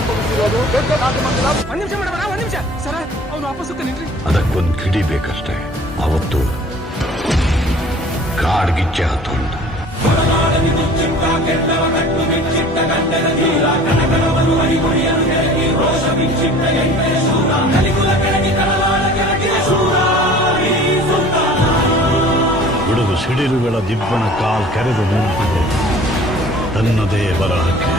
ಸಂಭವಿಸಿರೋದು ದೊಡ್ಡ ನಾಗಮಂಗಲ. ಒಂದ್ ನಿಮಿಷ ಮೇಡಮ್, ಒಂದ್ ನಿಮಿಷ ಸರ, ಅವ್ನು ವಾಪಸ್ ನಿಲ್ರಿ. ಅದಕ್ಕೊಂದು ಕಿಡಿ ಬೇಕಷ್ಟೇ. ಅವತ್ತು ಕಾಡ್ಗಿಚ್ಚೆ ಹತ್ತೊಂದು ಗುಡುಗು ಸಿಡಿಲುಗಳ ದಿಬ್ಬಣ ಕಾಲ್ ಕೆರೆದು ನಿಂತಿದೆ ತನ್ನದೇ ಬರಹಕ್ಕೆ.